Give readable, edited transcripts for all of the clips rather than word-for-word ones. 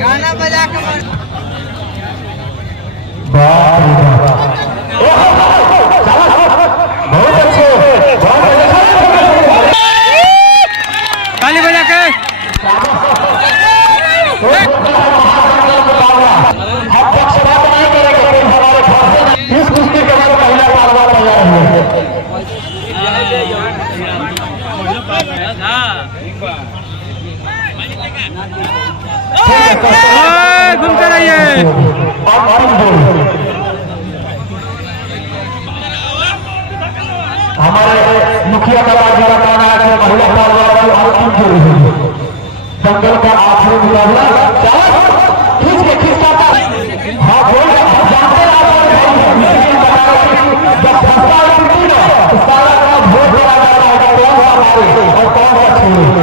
गाना बजा के बहुत अच्छे ताली बजा के आप पक्षपात नहीं करेंगे हमारे इस कुश्ती के बाद पहला बार तैयार है। घूमते रहिए। हमारे मुखिया का कहना है कि महिला की अंतिम जोड़ी है दंगल का आखिरी मुकाबला खींच के खींचता हाँ बोल जानते हैं जब फंसा होती है तो सारा काम भोट दिया जाता है कौन सा मारे और कौन सा छोड़े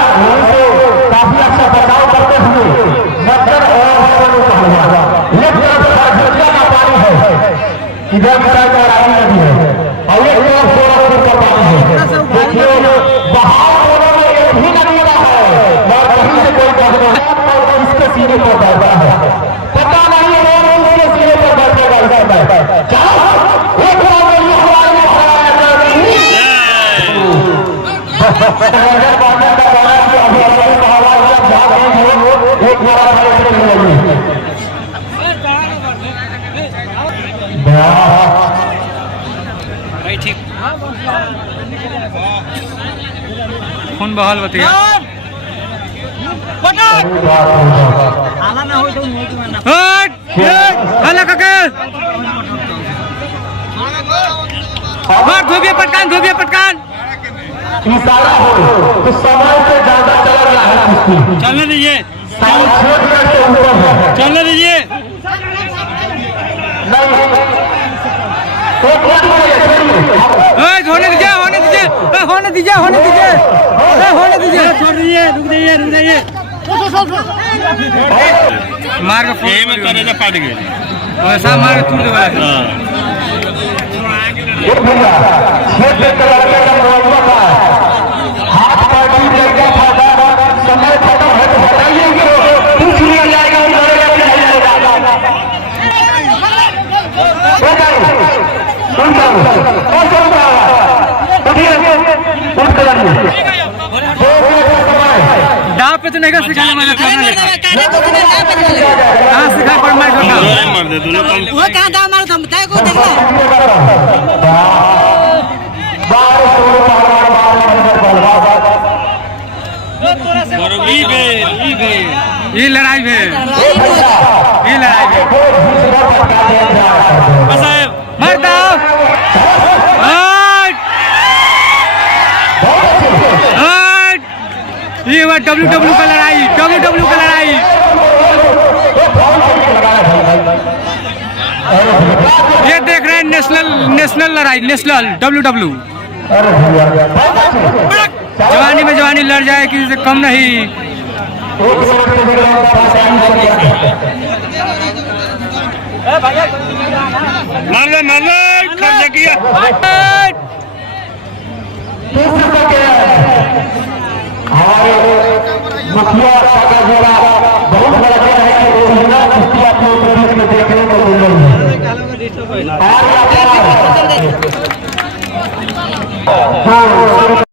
काफी अच्छा बचाव करते हुए नजर और पानी है इधर रानी नदी है और एक का पानी है देखिए बहाव दोनों में एक ही नदी है और कहीं से कोई इसके सीने पर बैठा है पता नहीं है इसके सीने पर बैठेगा इस समय खून बहाल बतिया धोबिया पटकान इशारा हो तो समय से ज्यादा चला रहा है कुश्ती चलने दीजिए चलने दीजिए होने दीजिए छोड़ दीजिए रुक जाइए मार के फाट गए ऐसा मार के टूट गया हाथ पर टूट गया था समय खत्म है तो बताइए पूछ लिया जाएगा दाव पे तो नहीं कर सिखाने वाला कहाँ सिखा पर मार दे वो कहाँ दाव मार तुम तय को देखो ये लड़ाई है मार दो ये बात WW का लड़ाई ये देख रहे हैं नेशनल लड़ाई WW जवानी में जवानी लड़ जाए किसी से कम नहीं मार खर्चा किया हमारे मुखिया का जोड़ा बहुत बड़ा है कि ओरिजिनल कुश्ती आपको प्रदेश में देखने को मिल रही है।